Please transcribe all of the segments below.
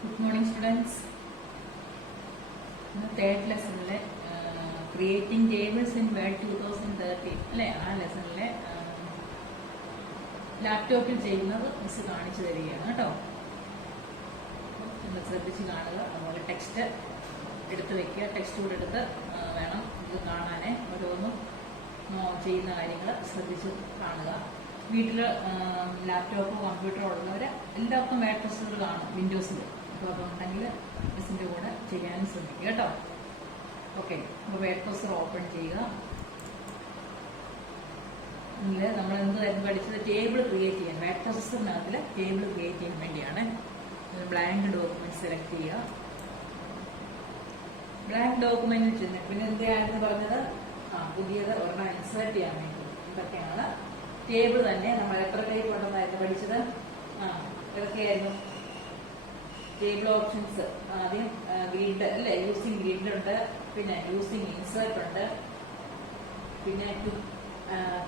Good morning, students. In the third lesson, creating tables in Word 2013. ആ ലെസണിലെ ലാപ്ടോപ്പിൽ ചെയ്യുന്നത് miss കാണിച്ചു തരികയാണ് കേട്ടോ. നിങ്ങൾ ശ്രദ്ധിച്ച് കാണുക. അതുപോലെ ടെക്സ്റ്റ് എടുത്ത് വെക്കുക. ടെക്സ്റ്റ് കൂടെ എടുത്ത് വേണം ഇത് കാണാനേ. ഓരോന്നും ചെയ്യുന്ന കാര്യങ്ങൾ ശ്രദ്ധിച്ച് കാണുക. വീട്ടിൽ ലാപ്ടോപ്പോ കമ്പ്യൂട്ടറോ ഉള്ളവർ എല്ലാവർക്കും വേഡ് ടെക്സ്റ്റുകൾ കാണും വിൻഡോസിൽ. അപ്പോൾ അതുണ്ടെങ്കിൽ മിസ്സിൻ്റെ കൂടെ ചെയ്യാനും ശ്രമിക്കുക കേട്ടോ. ഓക്കെ, അപ്പോൾ വേഡ് ടെക്സ്റ്റർ ഓപ്പൺ ചെയ്യുക. നമ്മൾ എന്തായിരുന്നു പഠിച്ചത്? ടേബിൾ ക്രിയേറ്റ് ചെയ്യാൻ. വേഡ് ടെക്സ്റ്ററിനകത്തിൽ ടേബിൾ ക്രിയേറ്റ് ചെയ്യാൻ വേണ്ടിയാണ്. ബ്ലാങ്ക് ഡോക്യുമെന്റ് സെലക്ട് ചെയ്യുക. ബ്ലാങ്ക് ഡോക്യുമെന്റ് വെച്ചിരുന്നു. പിന്നെ എന്തായിരുന്നു പറഞ്ഞത്? പുതിയത് ഒരെണ്ണം ഇൻസേർട്ട് ചെയ്യാൻ വേണ്ടി. ഇതൊക്കെയാണ് ടേബിൾ തന്നെ. നമ്മൾ എത്ര ടൈപ്പ് ഉണ്ടെന്നായിരുന്നു പഠിച്ചത്? ഇതൊക്കെയായിരുന്നു ടേബിൾ ഓപ്ഷൻസ്. ആദ്യം ഗ്രിഡ് അല്ലെ, യൂസിങ് ഗ്രിഡ് ഉണ്ട്, പിന്നെ യൂസിങ് ഇൻസേർട്ട് ഉണ്ട്, പിന്നെ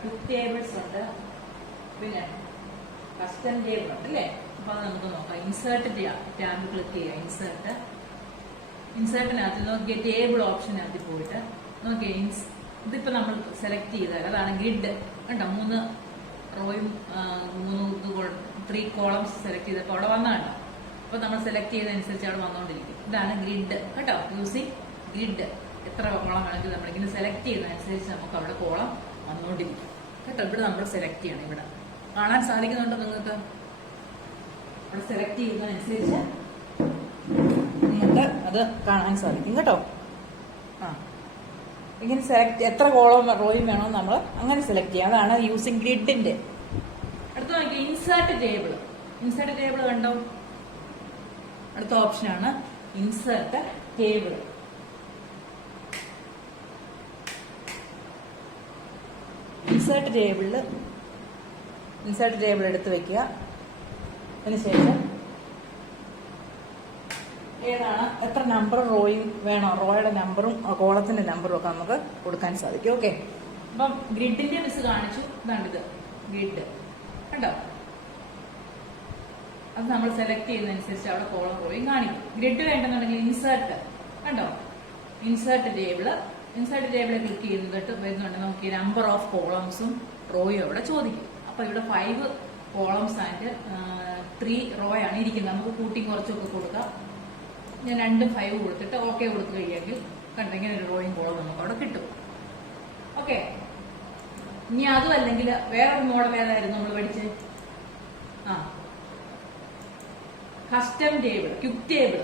ക്വിക്ക് ടേബിൾസ് ഉണ്ട്, പിന്നെ കസ്റ്റം ടേബിൾ ഉണ്ട് അല്ലേ. അപ്പൊ അത് നമുക്ക് നോക്കാം. ഇൻസേർട്ട് ടാബ് ക്ലിക്ക് ചെയ്യുക. ഇൻസേർട്ടിനകത്ത് നോക്കിയ ടേബിൾ ഓപ്ഷനകത്ത് പോയിട്ട് നോക്കിയ ഇതിപ്പോ നമ്മൾ സെലക്ട് ചെയ്താൽ അതാണ് ഗ്രിഡ്. കണ്ടോ, 3 റോയും 3 കോളംസ് സെലക്ട് ചെയ്തപ്പോൾ അവിടെ വന്നതാണ്. അപ്പൊ നമ്മൾ സെലക്ട് ചെയ്തതനുസരിച്ച് അവിടെ വന്നുകൊണ്ടിരിക്കും. ഇതാണ് ഗ്രിഡ് കേട്ടോ. Using grid. എത്ര കോളം വേണമെങ്കിൽ നമ്മളിങ്ങനെ സെലക്ട് ചെയ്യുന്നതനുസരിച്ച് നമുക്ക് അവിടെ കോളം വന്നുകൊണ്ടിരിക്കും കേട്ടോ. ഇവിടെ നമ്മൾ സെലക്ട് ചെയ്യണം. ഇവിടെ കാണാൻ സാധിക്കുന്നുണ്ടോ നിങ്ങൾക്ക്? അവിടെ സെലക്ട് ചെയ്യുന്നതനുസരിച്ച് നിങ്ങൾക്ക് അത് കാണാൻ സാധിക്കും കേട്ടോ. ഇങ്ങനെ സെലക്ട് എത്ര കോളം റോയും വേണോ നമ്മൾ അങ്ങനെ സെലക്ട് ചെയ്യാം. അതാണ് യൂസിങ് ഗ്രിഡിന്റെ. അടുത്ത നോക്കി ഇൻസേർട്ട് ടേബിൾ. ഇൻസേർട്ട് ടേബിൾ കണ്ടോ? അടുത്ത ഓപ്ഷനാണ് ഇൻസേർട്ട് ടേബിൾ. ഇൻസേർട്ട് ടേബിൾ എടുത്ത് വെക്കുക. അതിനുശേഷം ഏതാണ് എത്ര നമ്പർ റോയും വേണോ, റോയുടെ നമ്പറും കോളത്തിന്റെ നമ്പറും ഒക്കെ നമുക്ക് കൊടുക്കാൻ സാധിക്കും. ഓക്കെ, അപ്പം ഗ്രിഡിന്റെ മിസ് കാണിച്ചു. ഇതാണിത് ഗ്രിഡ് കണ്ടോ. അത് നമ്മൾ സെലക്ട് ചെയ്യുന്നതനുസരിച്ച് അവിടെ കോളം റോയും കാണിക്കും. ഗ്രിഡ് വേണ്ടെന്നുണ്ടെങ്കിൽ ഇൻസേർട്ട് കണ്ടോ, ഇൻസേർട്ട് ടേബിളിൽ ക്ലിക്ക് ചെയ്യുന്നിട്ട് വരുന്നുണ്ട്. നമുക്ക് ഈ നമ്പർ ഓഫ് കോളംസും റോയും അവിടെ ചോദിക്കും. അപ്പൊ ഇവിടെ 5 കോളംസ് ആൻഡ് 3 റോ ആണ് ഇരിക്കുന്നത്. നമുക്ക് കൂട്ടി കുറച്ചൊക്കെ കൊടുക്കാം. ഞാൻ 2ഉം 5 കൊടുത്തിട്ട് ഓക്കെ കൊടുത്തു കഴിയെങ്കിൽ കണ്ടെങ്കിൽ ഒരു റോയും കോളം നമുക്ക് അവിടെ കിട്ടും. ഓക്കെ, ഇനി അതും അല്ലെങ്കിൽ വേറൊരു മോഡൽ ഏതായിരുന്നു നമ്മൾ പഠിച്ചത്? Custom table, quick table.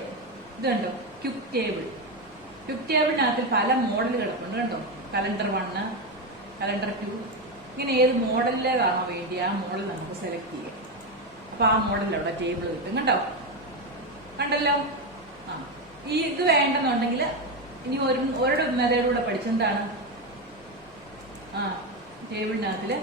ഇത് കണ്ടോ, ക്വിക്ക് ടേബിളിനകത്ത് പല മോഡൽ കിടപ്പുണ്ട് കണ്ടോ. കലണ്ടർ 1, കലണ്ടർ 2, ഇങ്ങനെ ഏത് മോഡലിലേതാണോ വേണ്ടി ആ മോഡൽ നമുക്ക് സെലക്ട് ചെയ്യാം. അപ്പൊ ആ മോഡലിൽ അവിടെ ടേബിൾ കിട്ടും കണ്ടല്ലോ. ഈ ഇത് വേണ്ടെന്നുണ്ടെങ്കിൽ ഇനി ഒരു മെത്തേഡിലൂടെ പഠിച്ചെന്താണ്? ടേബിളിനകത്തില്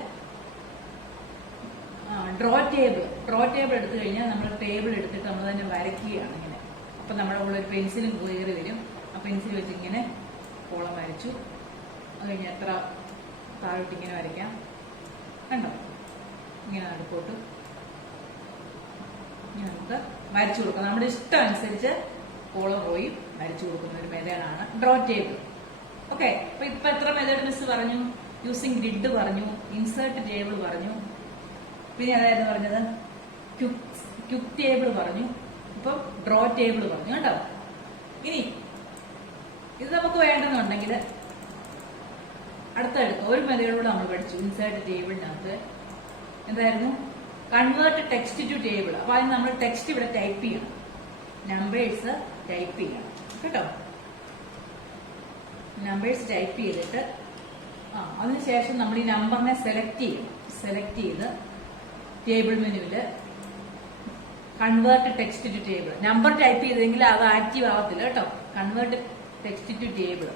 ഡ്രോ ടേബിൾ എടുത്തു കഴിഞ്ഞാൽ നമ്മൾ ടേബിൾ എടുത്തിട്ട് നമ്മൾ തന്നെ വരയ്ക്കുകയാണ് ഇങ്ങനെ. അപ്പൊ നമ്മുടെ കൂടെ ഒരു പെൻസിലും കയറി വരും. ആ പെൻസിൽ വെച്ച് ഇങ്ങനെ കോളം വരച്ചു. അത് കഴിഞ്ഞ് എത്ര താഴോട്ട് ഇങ്ങനെ വരയ്ക്കാം കണ്ടോ. ഇങ്ങനെ നടുക്കോട്ട് ഇങ്ങനെ നമുക്ക് വരച്ചു കൊടുക്കാം. നമ്മുടെ ഇഷ്ടം അനുസരിച്ച് കോളം റോയും വരച്ചു കൊടുക്കുന്ന ഒരു മെത്തേഡാണ് ഡ്രോ ടേബിൾ. ഓക്കെ, അപ്പൊ ഇപ്പൊ എത്ര മെത്തേഡ് മിസ് പറഞ്ഞു? യൂസിങ് ഗ്രിഡ് പറഞ്ഞു, ഇൻസേർട്ട് ടേബിൾ പറഞ്ഞു, പിന്നെ അതായിരുന്നു പറഞ്ഞത് ക്വിക്ക് ടേബിൾ പറഞ്ഞു, ഇപ്പൊ ഡ്രോ ടേബിൾ പറഞ്ഞു കേട്ടോ. ഇനി ഇത് നമുക്ക് വേണ്ടെന്നുണ്ടെങ്കിൽ അടുത്തടുത്ത് ഒരു മെത്തേഡിലൂടെ നമ്മൾ പഠിച്ചു. ഇൻസേർട്ട് ടേബിളിനകത്ത് എന്തായിരുന്നു? Convert text to table. അപ്പൊ അതിന് നമ്മൾ ടെക്സ്റ്റ് ഇവിടെ ടൈപ്പ് ചെയ്യണം, നമ്പേഴ്സ് ടൈപ്പ് ചെയ്യണം കേട്ടോ. നമ്പേഴ്സ് ടൈപ്പ് ചെയ്തിട്ട് അതിനുശേഷം നമ്മൾ ഈ നമ്പറിനെ സെലക്ട് ചെയ്ത് ടേബിൾ മെനുവില് convert text to table. Number type ചെയ്തെങ്കിൽ അത് ആക്റ്റീവ് ആവത്തില്ല കേട്ടോ. Convert text to table.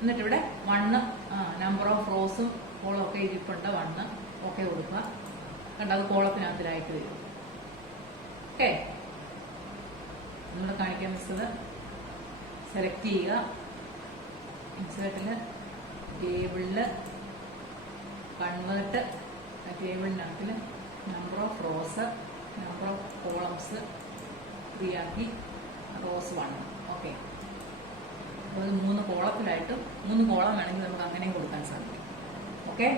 എന്നിട്ട് ഇവിടെ 1 നമ്പർ ഓഫ് റോസും കോളം ഒക്കെ ഇരിപ്പുണ്ട്. 1 ഓക്കെ കൊടുക്കുക. കണ്ടോ, അത് കോളത്തിനകത്തിലായിട്ട് വരും. ഓക്കെ, നമ്മൾ കാണിക്കാൻ വെച്ചത് സെലക്ട് ചെയ്യുക. ഇൻസേർട്ടില് ടേബിളില് convert ടേബിളിനകത്തിൽ number of rows, number of columns, 3 ആക്കി, റോസ് 1. ഓക്കെ, അപ്പോൾ അത് 3 കോളത്തിലായിട്ടും 3 കോളം വേണമെങ്കിൽ നമുക്ക് അങ്ങനെയും കൊടുക്കാൻ സാധിക്കും. ഓക്കെ,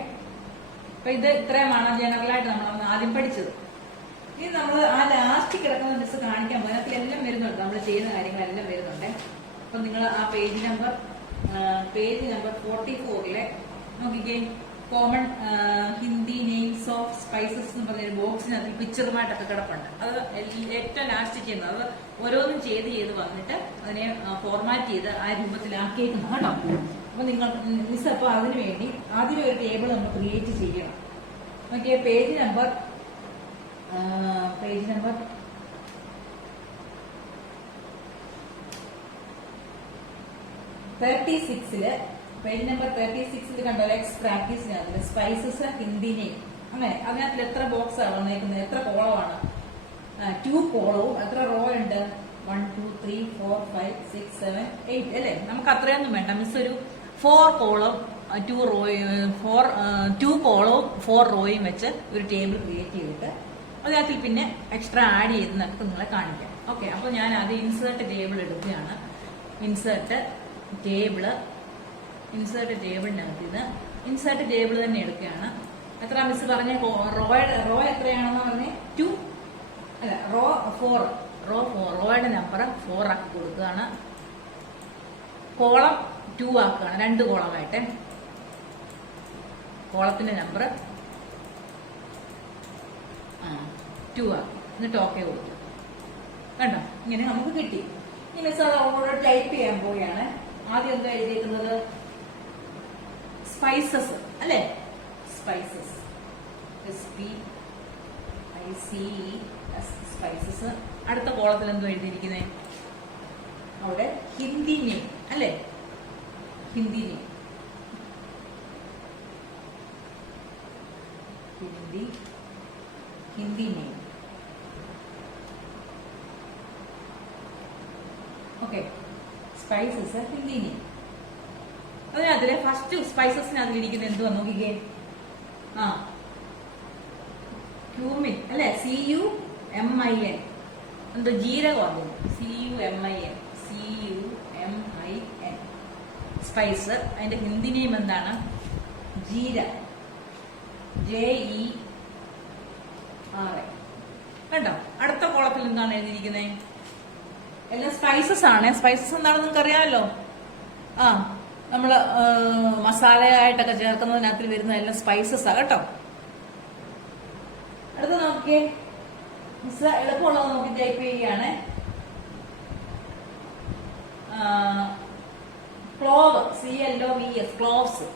അപ്പൊ ഇത് ഇത്രയുമാണ് ജനറലായിട്ട് നമ്മൾ ആദ്യം പഠിച്ചത്. ഇനി നമ്മൾ ആ ലാസ്റ്റ് കിടക്കുന്ന മിസ് കാണിക്കാൻ പോകും. അതിലെല്ലാം വരുന്നുണ്ട്, നമ്മൾ ചെയ്യുന്ന കാര്യങ്ങളെല്ലാം വരുന്നുണ്ട്. അപ്പൊ നിങ്ങൾ ആ പേജ് നമ്പർ 44 നോക്കിക്കേ. Common Hindi names of spices എന്ന് പറഞ്ഞൊരു ബോക്സിനകത്ത് പിക്ചറുമായിട്ടൊക്കെ കിടപ്പുണ്ട്. അത് ഏറ്റവും ലാസ്റ്റ് ചെയ്യുന്നത്, അത് ഓരോന്നും ചെയ്ത് വന്നിട്ട് അതിനെ ഫോർമാറ്റ് ചെയ്ത് ആ രൂപത്തിലാക്കിയേക്കണം കേട്ടോ. അപ്പൊ നിങ്ങൾ മിസ് അപ്പൊ അതിനു വേണ്ടി ആദ്യം ഒരു ടേബിൾ നമ്മൾ ക്രിയേറ്റ് ചെയ്യണം. നോക്കിയേ, പേജ് നമ്പർ 36 പേജ് നമ്പർ 36 കണ്ടോ, എക്സ് പ്രാക്ടീസിനകത്ത് സ്പൈസസ് ഹിന്ദി നെയിം. അങ്ങനെ അതിനകത്ത് എത്ര ബോക്സ് ആണ് വന്നേക്കുന്നത്, എത്ര കോളമാണ്? 2 കോളവും എത്ര റോ ഉണ്ട്? 1 2 3 4 5 6 7 8 അല്ലേ? നമുക്ക് അത്രയൊന്നും വേണ്ട. മിസ് ഒരു 4 കോളം 2 കോളവും 4 റോയും വെച്ച് ഒരു ടേബിൾ ക്രിയേറ്റ് ചെയ്തിട്ട് അതിനകത്ത് പിന്നെ എക്സ്ട്രാ ആഡ് ചെയ്ത് നമുക്ക് നിങ്ങളെ കാണിക്കാം. ഓക്കെ, അപ്പോൾ ഞാൻ അത് ഇൻസേർട്ട് ടേബിൾ എടുക്കുകയാണ്. ഇൻസേർട്ട് ടേബിളിനകത്ത് ഇത് ഇൻസേർട്ട് ടേബിൾ തന്നെ എടുക്കുകയാണ്. എത്ര മിസ് പറഞ്ഞ റോ എത്രയാണെന്ന് പറഞ്ഞേ? 2 അല്ല, റോ 4. റോയുടെ നമ്പർ 4 ആക്കി കൊടുക്കുകയാണ്. കോളം 2 ആക്കുകയാണ്, 2 കോളമായിട്ട്. കോളത്തിന്റെ നമ്പർ 2 ആക്കി, എന്നിട്ട് ഓക്കെ കൊടുത്തു. കണ്ടോ, ഇങ്ങനെ നമുക്ക് കിട്ടി. ഈ മിസ് അത് അവളോട് ടൈപ്പ് ചെയ്യാൻ പോവുകയാണ്. ആദ്യം എന്താ എഴുതിയിരിക്കുന്നത്? സ്പൈസസ് അല്ലേ? Spices, SPICES, spices. അടുത്ത കോളത്തിൽ എന്തോ എഴുതിയിരിക്കുന്നത്? അവിടെ ഹിന്ദി നെയിം അല്ലേ? Hindi name. Okay, spices Hindi name. അതിനകത്തില് ഫസ്റ്റ് സ്പൈസസിനകത്തിലിരിക്കുന്ന എന്തുവാ നോക്കിക്കേ? ക്യൂമിൻ അല്ലെ? CUMIN. എന്തോ ജീരകം. CUMIN. സ്പൈസ്. അതിന്റെ ഹിന്ദി നെയിം എന്താണ്? ജീര. JERA. കണ്ടോ, അടുത്ത കോളത്തിൽ എന്താണ് എഴുതിയിരിക്കുന്നത്? എല്ലാം സ്പൈസസ് ആണ്. സ്പൈസസ് എന്താണെന്ന് നിങ്ങൾക്ക് അറിയാമല്ലോ. നമ്മള് മസാലയായിട്ടൊക്കെ ചേർക്കുന്നതിനകത്ത് വരുന്ന എല്ലാം സ്പൈസസ് ആ കേട്ടോ. അടുത്ത നോക്കിയേ, മിസ് എളുപ്പമുള്ളത് നോക്കി ടൈപ്പ് ചെയ്യുകയാണ്. Clove, CLOVES, cloves.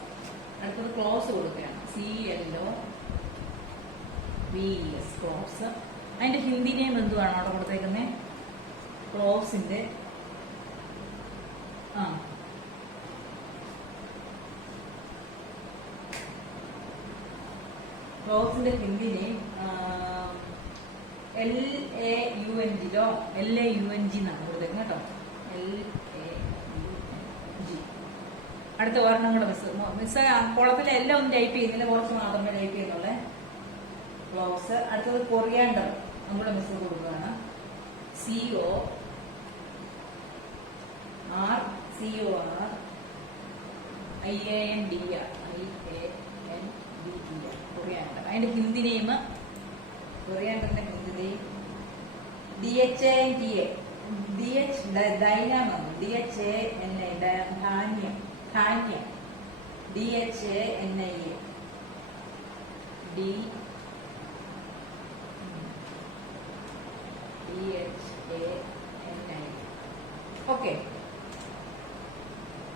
അടുത്തത് ക്ലോവ്സ് കൊടുക്കുകയാണ്, CLOVES, ക്ലോവ്സ്. അതിന്റെ ഹിന്ദി നെയിം എന്തുവാണ് അവിടെ കൊടുത്തേക്കുന്നത്? ക്ലോവ്സിന്റെ ക്ലോവ്സിന്റെ ഹിന്ദി നെയിം LAUNG എന്നാണ് കൊടുത്തേക്കുന്നത് കേട്ടോ. LAUNG. അടുത്ത ഒരെണ്ണം കൂടെ മിസ് കോളത്തിലെ എല്ലാം ഒന്നും ടൈപ്പ് ചെയ്യുന്നില്ല, കുറച്ച് മാത്രമേ ടൈപ്പ് ചെയ്യുന്നുള്ളേ. ക്ലോവ്സ്. അടുത്തത് കൊറിയാണ്ടർ, നമ്മുടെ മിസ് കൊടുക്കുകയാണ്. CORIANDER. കൊറിയാണ്ടർ. അതിന്റെ ഹിന്ദി നെയിം, കൊറിയാണ്ടറിന്റെ ഹിന്ദി നെയിം DHANTA. ഡൈനാമം. DHANA. ധാന്യം. DHANIA. ഓക്കെ,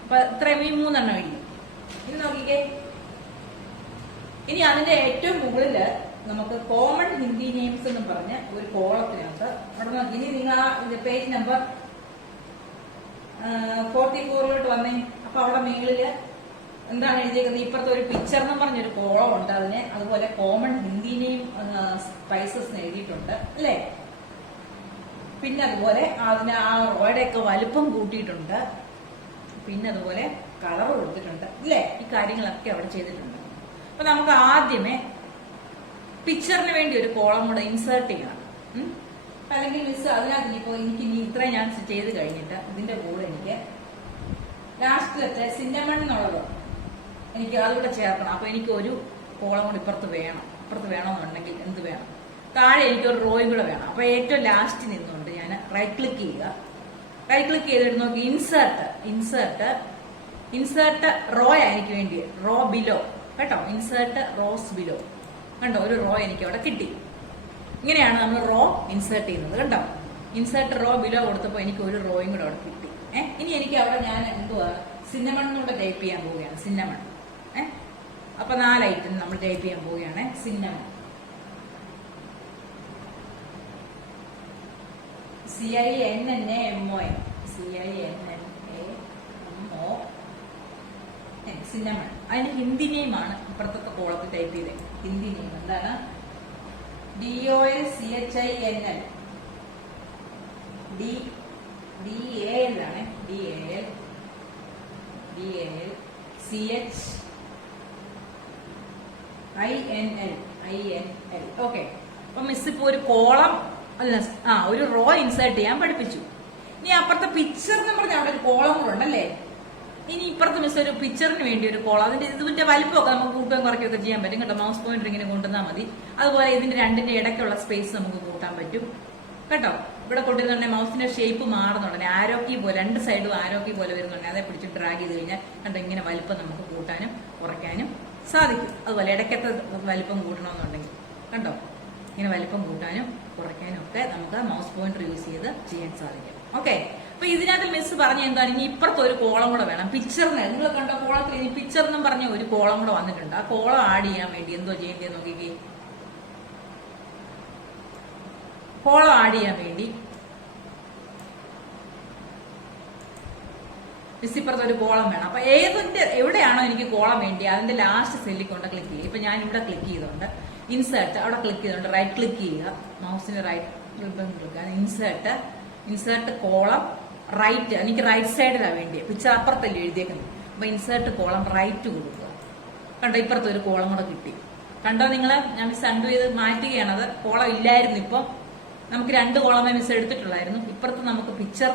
അപ്പൊ ഇത്രയും ഈ 3 എണ്ണം എഴുതി. ഇനി നോക്കിക്കേ, ഇനി അതിന്റെ ഏറ്റവും മുകളില് നമുക്ക് കോമൺ ഹിന്ദി നെയിംസ് എന്ന് പറഞ്ഞ ഒരു കോളത്തിനകത്ത് അവിടെ നോക്കി. ഇനി നിങ്ങൾ ആ പേജ് നമ്പർ 44 വന്നേ. അപ്പൊ അവിടെ മുകളില് എന്താണ് എഴുതിയേക്കുന്നത്? ഇപ്പുറത്തെ ഒരു പിക്ചർ എന്ന് പറഞ്ഞൊരു കോളം ഉണ്ട്, അതിന് അതുപോലെ കോമൺ ഹിന്ദി നെയിം സ്പൈസസ് എഴുതിയിട്ടുണ്ട് അല്ലേ? പിന്നെ അതുപോലെ അതിന് ആ റോയുടെയൊക്കെ വലുപ്പം കൂട്ടിയിട്ടുണ്ട്. പിന്നെ അതുപോലെ കളർ കൊടുത്തിട്ടുണ്ട് ഇല്ലേ? ഈ കാര്യങ്ങളൊക്കെ അവിടെ ചെയ്തിട്ടുണ്ട്. അപ്പൊ നമുക്ക് ആദ്യമേ പിക്ചറിന് വേണ്ടി ഒരു കോളം കൂടെ ഇൻസേർട്ട് ചെയ്യണം. അല്ലെങ്കിൽ മിസ് അതിനകത്ത് ഇപ്പോൾ എനിക്ക് ഇനി ഇത്രയും ഞാൻ ചെയ്ത് കഴിഞ്ഞിട്ട് ഇതിന്റെ കൂടെ എനിക്ക് ലാസ്റ്റിലത്തെ സിന്നമൺ എന്നുള്ളത് എനിക്ക് അതുകൂടെ ചേർക്കണം. അപ്പൊ എനിക്ക് ഒരു കോളം കൂടി ഇപ്പുറത്ത് വേണമെന്നുണ്ടെങ്കിൽ എന്ത് വേണം, താഴെ എനിക്ക് ഒരു റോയും കൂടെ വേണം. അപ്പൊ ഏറ്റവും ലാസ്റ്റ് നിന്നുകൊണ്ട് ഞാൻ റൈറ്റ് ക്ലിക്ക് ചെയ്യുക. റൈറ്റ് ക്ലിക്ക് ചെയ്തിട്ട് നോക്കി ഇൻസേർട്ട് റോ എനിക്ക് വേണ്ടി, റോ ബിലോ കേട്ടോ, ഇൻസേർട്ട് റോസ് ബിലോ കണ്ടോ, ഒരു റോ എനിക്ക് അവിടെ കിട്ടി. ഇങ്ങനെയാണ് നമ്മൾ റോ ഇൻസേർട്ട് ചെയ്യുന്നത് കണ്ടോ. ഇൻസേർട്ട് റോ ബിലോ കൊടുത്തപ്പോൾ എനിക്ക് ഒരു റോയും കൂടെ അവിടെ കിട്ടി. ഇനി എനിക്ക് അവിടെ ഞാൻ എന്തുവാ സിന്നമൺ കൂടെ ടൈപ്പ് ചെയ്യാൻ പോവുകയാണ്. സിന്നമൺ അപ്പൊ 4 ഐറ്റം നമ്മൾ ടൈപ്പ് ചെയ്യാൻ പോവുകയാണ്. Cinnamon CINNAMON cinnamon. അതിന്റെ ഹിന്ദി നെയിമാണ് ഇപ്പുറത്തെ കോളത്തിൽ ടൈപ്പ് ചെയ്തത്. ഹിന്ദി നെയിം എന്താണ്? DOLCHINL DAL ആണ്. DAL CHINL. ഓക്കെ. അപ്പൊ മിസ് ഇപ്പൊ ഒരു കോളം അല്ല ഒരു റോ ഇൻസേർട്ട് ചെയ്യാൻ പഠിപ്പിച്ചു. ഇനി അപ്പുറത്തെ പിക്ചർ എന്ന് പറഞ്ഞാൽ അവിടെ ഒരു കോളം കൂടെ ഉണ്ടല്ലേ. ഇനി ഇപ്പുറത്തെ മിസ് ഒരു പിക്ചറിന് വേണ്ടി ഒരു കോളം, ഇതിന്റെ വലിപ്പമൊക്കെ നമുക്ക് കൂട്ടുകയും കുറയ്ക്കുകയൊക്കെ ചെയ്യാൻ പറ്റും കേട്ടോ. മൗസ് പോയിന്റർ ഇങ്ങനെ കൊണ്ടുവന്നാൽ മതി. അതുപോലെ ഇതിന്റെ രണ്ടിന്റെ ഇടയ്ക്കുള്ള സ്പേസ് നമുക്ക് കൂട്ടാൻ പറ്റും കേട്ടോ. ഇവിടെ കൊണ്ടുവരുന്നുണ്ടെങ്കിൽ മൗസിന്റെ ഷേപ്പ് മാറുന്നുണ്ടെങ്കിൽ ആരോക്കി പോലെ, 2 സൈഡും ആരോക്കി പോലെ വരുന്നുണ്ടെങ്കിൽ അതേ പിടിച്ച് ഡ്രാഗ് ചെയ്ത് കഴിഞ്ഞാൽ കണ്ടോ ഇങ്ങനെ വലിപ്പം നമുക്ക് കൂട്ടാനും കുറയ്ക്കാനും സാധിക്കും. അതുപോലെ ഇടയ്ക്കത്തെ വലിപ്പം കൂട്ടണമെന്നുണ്ടെങ്കിൽ കണ്ടോ ഇങ്ങനെ വലിപ്പം കൂട്ടാനും കുറയ്ക്കാനും ഒക്കെ നമുക്ക് മൗസ് പോയിന്റർ യൂസ് ചെയ്ത് ചെയ്യാൻ സാധിക്കും. ഓക്കെ. അപ്പൊ ഇതിനകത്ത് മിസ് പറഞ്ഞ എന്താണ്, ഇനി ഇപ്പുറത്ത് ഒരു കോളം കൂടെ വേണം. പിക്ചറിന് നിങ്ങൾ കണ്ട കോളത്തിൽ ഇനി പിക്ചർ എന്നും പറഞ്ഞ ഒരു കോളം കൂടെ വന്നിട്ടുണ്ട്. ആ കോളം ആഡ് ചെയ്യാൻ വേണ്ടി എന്തോ ചെയ്യേണ്ടത് നോക്കിക്കേ. കോളം ആഡ് ചെയ്യാൻ വേണ്ടി മിസ് ഇപ്പുറത്ത് ഒരു കോളം വേണം. അപ്പൊ എവിടെയാണോ എനിക്ക് കോളം വേണ്ടി അതിന്റെ ലാസ്റ്റ് സെല്ലിൽ കൊണ്ട് ക്ലിക്ക് ചെയ്യുക. ഇപ്പൊ ഞാൻ ഇവിടെ ക്ലിക്ക് ചെയ്തുകൊണ്ട് ഇൻസേർട്ട് അവിടെ ക്ലിക്ക് ചെയ്തുകൊണ്ട് റൈറ്റ് ക്ലിക്ക് ചെയ്യുക. മൗസിന്റെ right click insert column right. എനിക്ക് റൈറ്റ് സൈഡിലാണ് വേണ്ടി, പിക്ചർ അപ്പുറത്തല്ലേ എഴുതിയേക്കുന്നത്. അപ്പൊ ഇൻസേർട്ട് കോളം റൈറ്റ് കൊടുക്കുക. കണ്ടോ ഇപ്പുറത്ത് ഒരു കോളം കൂടെ കിട്ടി. കണ്ടോ നിങ്ങള്, ഞാൻ മിസ് അണ്ടു ചെയ്ത് മാറ്റുകയാണ്. അത് കോളം ഇല്ലായിരുന്നു. ഇപ്പൊ നമുക്ക് 2 കോളമേ മിസ് എടുത്തിട്ടുള്ളായിരുന്നു. ഇപ്പുറത്ത് നമുക്ക് പിക്ചർ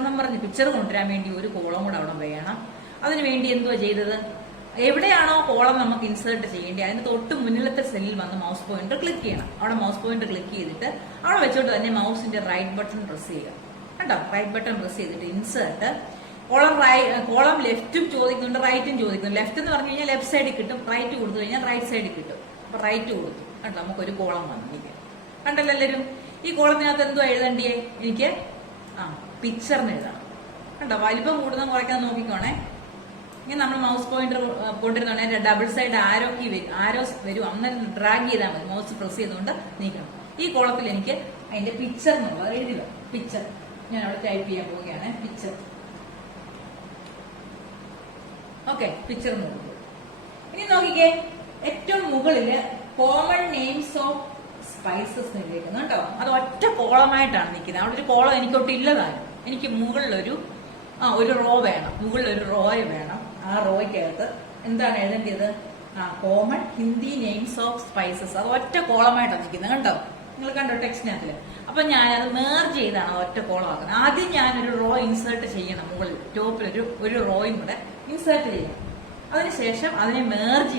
കൊണ്ടുവരാൻ വേണ്ടി ഒരു കോളം കൂടെ അവിടെ വേണം. അതിനു വേണ്ടി എന്തുവാ ചെയ്തത്, എവിടെയാണോ കോളം നമുക്ക് ഇൻസേർട്ട് ചെയ്യേണ്ടത് അതിന് തൊട്ട് മുന്നിലത്തെ സെല്ലിൽ വന്ന് മൗസ് പോയിന്റർ ക്ലിക്ക് ചെയ്യണം. അവിടെ മൗസ് പോയിന്റർ ക്ലിക്ക് ചെയ്തിട്ട് അവിടെ വെച്ചോട്ട് തന്നെ മൗസിന്റെ റൈറ്റ് ബട്ടൺ പ്രസ് ചെയ്യുക. കണ്ടോ റൈറ്റ് ബട്ടൺ പ്രസ് ചെയ്തിട്ട് ഇൻസേർട്ട് കോളം ലെഫ്റ്റും ചോദിക്കുന്നുണ്ട് റൈറ്റും ചോദിക്കുന്നുണ്ട്. ലെഫ്റ്റ് എന്ന് പറഞ്ഞു കഴിഞ്ഞാൽ ലെഫ്റ്റ് സൈഡിൽ കിട്ടും, റൈറ്റ് കൊടുത്തു കഴിഞ്ഞാൽ റൈറ്റ് സൈഡിൽ കിട്ടും. അപ്പൊ റൈറ്റ് കൊടുത്തു. കണ്ടോ നമുക്കൊരു കോളം വന്നിരിക്കും. കണ്ടല്ലോ എല്ലാവരും. ഈ കോളത്തിനകത്ത് എന്തോ എഴുതണ്ടിയേ, എനിക്ക് പിക്ചറിന് എഴുതണം. കണ്ടോ വലിപ്പം കൂടുതൽ കുറയ്ക്കാൻ നോക്കിക്കോണേ. ഇങ്ങനെ നമ്മൾ മൗസ് പോയിന്റർ കൊണ്ടിരുന്നുണ്ടെങ്കിൽ ഡബിൾ സൈഡ് ആരോസ് വരും. അന്നേരം ഡ്രാഗ് ചെയ്താൽ മതി. മൗസ് പ്രസ് ചെയ്തുകൊണ്ട് നീക്കണം. ഈ കോളത്തിൽ എനിക്ക് അതിന്റെ പിക്ചർ എന്നുള്ളത് എഴുതുക. പിക്ചർ ഞാൻ അവിടെ ടൈപ്പ് ചെയ്യാൻ പോവുകയാണ്. പിക്ചർ. ഓക്കെ. പിക്ചർ നോക്കുക. ഇനി നോക്കിക്കേ, ഏറ്റവും മുകളില് കോമൺ നെയിംസ് ഓഫ് സ്പൈസസ് നിൽക്കുന്നു കേട്ടോ. അത് ഒറ്റ കോളമായിട്ടാണ് നിൽക്കുന്നത്. അവിടെ ഒരു കോളം എനിക്കൊട്ട് ഇല്ലതാനും. എനിക്ക് മുകളിലൊരു റോ വേണം. മുകളിലൊരു റോയ് വേണം. ആ റോയ്ക്കകത്ത് എന്താണ് എഴുതേണ്ടത്, common Hindi names of spices. അത് ഒറ്റ കോളമായിട്ടാണ് നിൽക്കുന്നത് കണ്ടോ. നിങ്ങൾ കണ്ടോ ടെക്സ്റ്റിനകത്തില്. അപ്പൊ ഞാനത് മേർജ് ചെയ്താണ് ഒറ്റ കോളമാക്കുന്നത്. ആദ്യം ഞാനൊരു റോ ഇൻസേർട്ട് ചെയ്യണം. മുകളിൽ ടോപ്പിൽ ഒരു റോയും കൂടെ ഇൻസേർട്ട് ചെയ്യണം. അതിനുശേഷം അതിനെ മേർജ്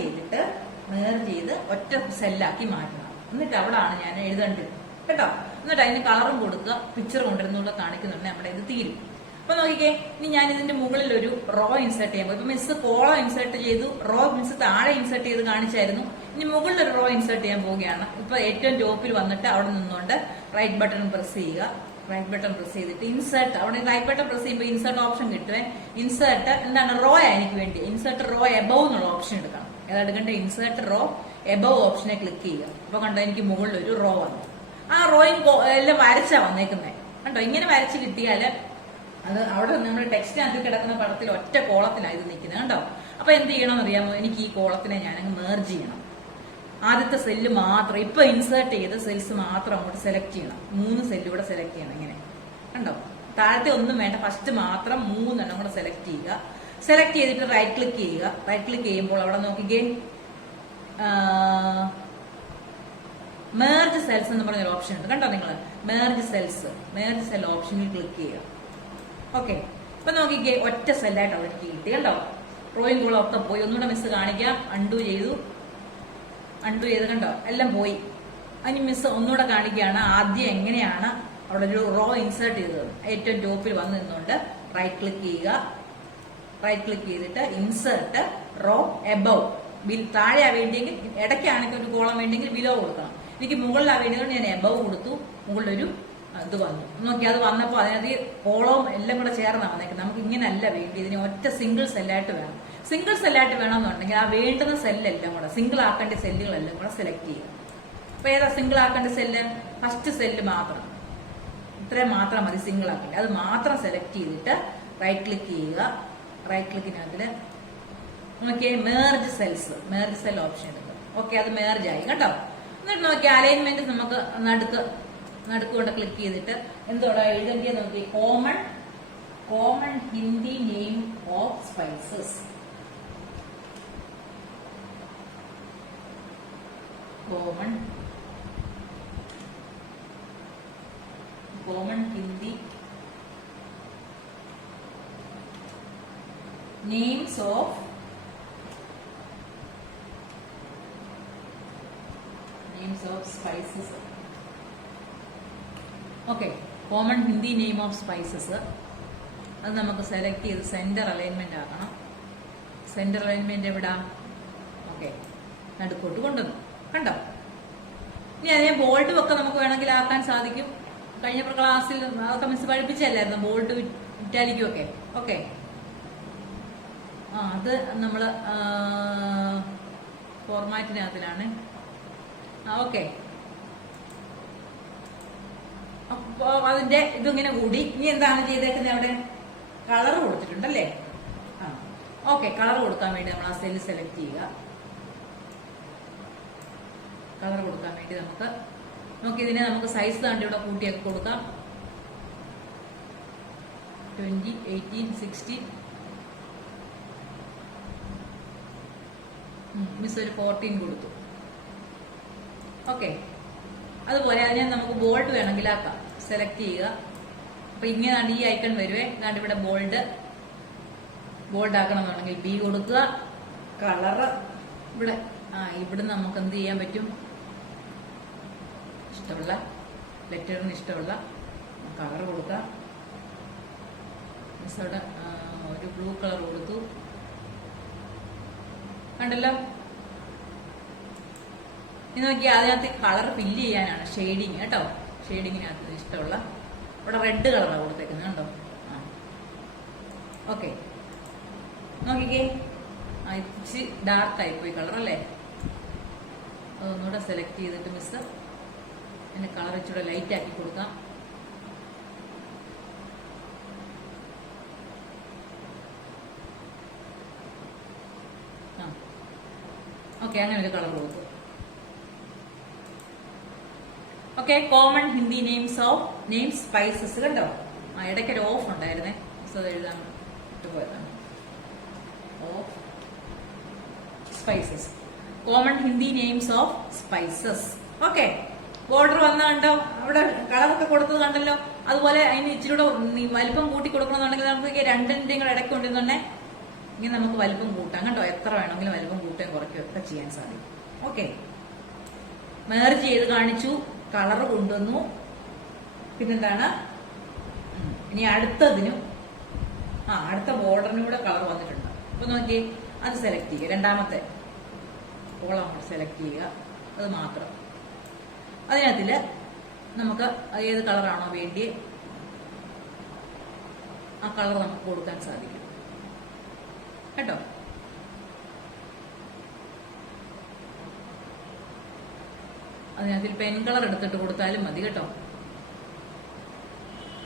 ചെയ്ത് ഒറ്റ സെല്ലാക്കി മാറ്റണം. എന്നിട്ട് അവിടാണ് ഞാൻ എഴുതേണ്ടത് കേട്ടോ. എന്നിട്ട് അതിന് കളറും കൊടുക്കുക. പിക്ചർ കൊണ്ടുവരുന്നുള്ള കാണിക്കുന്നുണ്ടെങ്കിൽ നമ്മുടെ ഇത് തീരും. അപ്പൊ നോക്കിക്കേ, ഇനി ഞാൻ ഇതിന്റെ മുകളിൽ ഒരു റോ ഇൻസേർട്ട് ചെയ്യാൻ പോകും. ഇപ്പൊ മിസ് കോളം ഇൻസേർട്ട് ചെയ്തു, റോ മിസ് താഴെ ഇൻസേർട്ട് ചെയ്ത് കാണിച്ചായിരുന്നു. ഇനി മുകളിൽ ഒരു റോ ഇൻസേർട്ട് ചെയ്യാൻ പോവുകയാണ്. ഇപ്പൊ ഏറ്റവും ടോപ്പിൽ വന്നിട്ട് അവിടെ നിന്നുകൊണ്ട് റൈറ്റ് ബട്ടൺ പ്രസ് ചെയ്യുക. റൈറ്റ് ബട്ടൺ പ്രസ് ചെയ്തിട്ട് ഇൻസേർട്ട്, അവിടെ റൈറ്റ് ബട്ടൺ പ്രസ് ചെയ്യുമ്പോൾ ഇൻസേർട്ട് ഓപ്ഷൻ കിട്ടുവേ. ഇൻസേർട്ട് എന്താണ്, റോ എനിക്ക് വേണ്ടി ഇൻസേർട്ട് റോ എബവ് എന്നുള്ള ഓപ്ഷൻ എടുക്കണം. ഏതാ എടുക്കേണ്ടത്, ഇൻസേർട്ട് റോ എബവ് ഓപ്ഷനെ ക്ലിക്ക് ചെയ്യുക. അപ്പൊ കണ്ടോ എനിക്ക് മുകളിൽ ഒരു റോ വന്നു. ആ റോയും എല്ലാം വരച്ചാ വന്നേക്കുന്നേ കണ്ടോ. ഇങ്ങനെ വരച്ച് കിട്ടിയാല് അത് അവിടെ നമ്മുടെ ടെക്സ്റ്റിനകത്ത് കിടക്കുന്ന പടത്തിൽ ഒറ്റ കോളത്തിലാണ് ഇത് നിൽക്കുന്നത് കണ്ടോ. അപ്പൊ എന്ത് ചെയ്യണമെന്ന് അറിയാമോ, എനിക്ക് ഈ കോളത്തിനെ ഞാനങ്ങ് മേർജ് ചെയ്യണം. ആദ്യത്തെ സെല്ല് മാത്രം ഇപ്പൊ ഇൻസേർട്ട് ചെയ്ത സെൽസ് മാത്രം അങ്ങോട്ട് സെലക്ട് ചെയ്യണം. 3 സെല്ല് കൂടെ സെലക്ട് ചെയ്യണം. ഇങ്ങനെ കണ്ടോ, താഴത്തെ ഒന്നും വേണ്ട, ഫസ്റ്റ് മാത്രം 3 എണ്ണം കൂടെ സെലക്ട് ചെയ്യുക. സെലക്ട് ചെയ്തിട്ട് റൈറ്റ് ക്ലിക്ക് ചെയ്യുക. റൈറ്റ് ക്ലിക്ക് ചെയ്യുമ്പോൾ അവിടെ നോക്കിക്കേ, മേർജ് സെൽസ് എന്ന് പറഞ്ഞൊരു ഓപ്ഷൻ ഉണ്ട് കണ്ടോ. നിങ്ങൾ മേർജ് സെൽ ഓപ്ഷനിൽ ക്ലിക്ക് ചെയ്യുക. ഓക്കെ, ഇപ്പൊ നോക്കിക്കേ, ഒറ്റ സെല്ലായിട്ട് അവിടെ എനിക്ക് കിട്ടി കണ്ടോ. ഡ്രോയിങ് കോളം ഒക്കെ പോയി. ഒന്നുകൂടെ മിസ് കാണിക്കാം. അൺഡു ചെയ്ത് കണ്ടോ, എല്ലാം പോയി. അതിന് മിസ് ഒന്നുകൂടെ കാണിക്കുകയാണ് ആദ്യം എങ്ങനെയാണ് അവിടെ ഒരു റോ ഇൻസേർട്ട് ചെയ്തത്. ഏറ്റവും ടോപ്പിൽ വന്നു നിന്നുകൊണ്ട് റൈറ്റ് ക്ലിക്ക് ചെയ്യുക. റൈറ്റ് ക്ലിക്ക് ചെയ്തിട്ട് ഇൻസേർട്ട് റോ എബവ്. താഴെയാ വേണ്ടിയെങ്കിൽ, ഇടയ്ക്കാണെങ്കിൽ ഒരു കോളം വേണ്ടിയെങ്കിൽ ബിലോ കൊടുക്കണം. എനിക്ക് മുകളിലാ വേണ്ടിയതുകൊണ്ട് ഞാൻ എബവ് കൊടുത്തു. മുകളിലൊരു ഇത് വന്നു. നോക്കി, അത് വന്നപ്പോൾ അതിനകത്ത് കോളവും എല്ലാം കൂടെ ചേർന്നാണ് വന്നേക്കുന്നത്. നമുക്ക് ഇങ്ങനെയല്ല വേണ്ടി, ഇതിന് ഒറ്റ സിംഗിൾ സെല്ലായിട്ട് വേണം. സിംഗിൾ സെല്ലായിട്ട് വേണമെന്നുണ്ടെങ്കിൽ ആ വേണ്ടുന്ന സെല്ലെല്ലാം കൂടെ, സിംഗിൾ ആക്കേണ്ട സെല്ലുകളെല്ലാം കൂടെ സെലക്ട് ചെയ്യുക. അപ്പൊ ഏതാ സിംഗിൾ ആക്കേണ്ട സെല്ല്? ഫസ്റ്റ് സെല്ല് മാത്രം, ഇത്രയും മാത്രം മതി സിംഗിൾ ആക്കേണ്ടത്. അത് മാത്രം സെലക്ട് ചെയ്തിട്ട് റൈറ്റ് ക്ലിക്ക് ചെയ്യുക. റൈറ്റ് ക്ലിക്കിനകത്തില് നോക്കിയേ മേർജ് സെൽ ഓപ്ഷൻ എടുക്കുക. ഓക്കെ, അത് മേർജ് ആയി കേട്ടോ. എന്നിട്ട് നോക്കി അലൈൻമെന്റ് നമുക്ക് നടുക്ക് കൊണ്ട് ക്ലിക്ക് ചെയ്തിട്ട് എന്തോടാ എഴുതേണ്ടിയ നോക്കി, common Hindi name of spices. Common Hindi names of spices. Okay, common Hindi name of spices. അത് നമുക്ക് സെലക്ട് ചെയ്ത് സെന്റർ അലൈൻമെന്റ് ആക്കണം. സെന്റർ അലൈൻമെന്റ് എവിടാ? ഓക്കെ, നടുക്കോട്ട് കൊണ്ടുവന്നു കണ്ടോ. ഇനി അതിനെ ബോൾഡ് ഒക്കെ നമുക്ക് വേണമെങ്കിൽ ആക്കാൻ സാധിക്കും. കഴിഞ്ഞ ക്ലാസ്സിൽ അതൊക്കെ മിസ് പഠിപ്പിച്ചല്ലായിരുന്നു, ബോൾഡ് ഇറ്റാലിക്കും ഒക്കെ. ഓക്കെ, അത് നമ്മള് ഫോർമാറ്റിനകത്തിലാണ്. ഓക്കെ, അപ്പൊ അതിന്റെ ഇതിങ്ങനെ കൂടി. ഇനി എന്താണ് ചെയ്തേക്കുന്നത്? അവിടെ കളർ കൊടുത്തിട്ടുണ്ടല്ലേ. ഓക്കെ, കളർ കൊടുക്കാൻ വേണ്ടി നമ്മൾ ആ സെല്ല് സെലക്ട് ചെയ്യുക. കളർ കൊടുക്കാൻ വേണ്ടി നമുക്ക് നോക്കി, ഇതിനെ നമുക്ക് സൈസ് താണ്ടി ഇവിടെ കൂട്ടിയൊക്കെ കൊടുക്കാം. 20, 18, 16, മിസ് ഒരു 14 കൊടുത്തു. ഓക്കെ, അതുപോലെ അതിനെ നമുക്ക് ബോൾഡ് വേണമെങ്കിൽ ആക്കാം. സെലക്ട് ചെയ്യുക. അപ്പൊ ഇങ്ങനെയാണ് ഈ ഐക്കൺ വരുവേ. എന്നാണ്ട് ഇവിടെ ബോൾഡ് ആക്കണമെന്നുണ്ടെങ്കിൽ ബി കൊടുക്കുക. കളറ് ഇവിടെ നമുക്ക് എന്ത് ചെയ്യാൻ പറ്റും? ഇഷ്ടമുള്ള ലെറ്ററിന് ഇഷ്ടമുള്ള കളർ കൊടുക്കാം. മിസ് അവിടെ ഒരു ബ്ലൂ കളർ കൊടുത്തു കണ്ടല്ലോ. ഇനി നോക്കി, അതിനകത്ത് കളർ ഫില്ല് ചെയ്യാനാണ് ഷെയ്ഡിങ് കേട്ടോ. ഷെയ്ഡിങ്ങിനകത്ത് ഇഷ്ടമുള്ള ഇവിടെ റെഡ് കളറാണ് കൊടുത്തേക്കുന്നത് കണ്ടോ. ഓക്കെ, നോക്കിക്കേ, ഇച്ചിരി ഡാർക്കായി പോയി കളർ അല്ലേ. അതൊന്നുകൂടെ സെലക്ട് ചെയ്തിട്ട് മിസ് അതിന്റെ കളർ ഇച്ചിരി ലൈറ്റ് ആക്കി കൊടുക്കാം. ഓക്കെ, അങ്ങനെ ഒരു കളർ കൊടുത്തു. Okay, common Hindi names spices കണ്ടോ. ഇടയ്ക്കൊരു ഓഫ് ഉണ്ടായിരുന്നേ, സോ അത് എഴുതാൻ വിട്ടുപോയതാണ്. Of spices, common Hindi names of spices. Okay, border വന്ന കണ്ടോ, അവിടെ കളറൊക്കെ കൊടുത്തത് കണ്ടല്ലോ. അതുപോലെ അതിന് ഇച്ചിരി കൂടെ വലിപ്പം കൂട്ടി കൊടുക്കണമെന്നുണ്ടെങ്കിൽ നമുക്ക് രണ്ടിന്റെയും കൂടെ ഇടയ്ക്ക് കൊണ്ടുവന്നെ ഇങ്ങനെ നമുക്ക് വലിപ്പം കൂട്ടാം കണ്ടോ. എത്ര വേണമെങ്കിലും വലിപ്പം കൂട്ടുകയും കുറയ്ക്കുകയും ഒക്കെ ചെയ്യാൻ സാധിക്കും. ഓക്കെ, മേർജ് ചെയ്ത് കാണിച്ചു, കളർ കൊണ്ടുവന്നു. പിന്നെന്താണ്, ഇനി അടുത്തതിനും അടുത്ത ബോർഡറിനും കൂടെ കളർ വന്നിട്ടുണ്ട്. അപ്പൊ നോക്കി, അത് സെലക്ട് ചെയ്യുക. രണ്ടാമത്തെ കോളം അങ്ങോട്ട് സെലക്ട് ചെയ്യുക. അത് മാത്രം അതിനകത്തില് നമുക്ക് ഏത് കളറാണോ വേണ്ടി ആ കളർ നമുക്ക് കൊടുക്കാൻ സാധിക്കും കേട്ടോ. അതിനകത്തിൽ പെൻ കളർ എടുത്തിട്ട് കൊടുത്താലും മതി കേട്ടോ.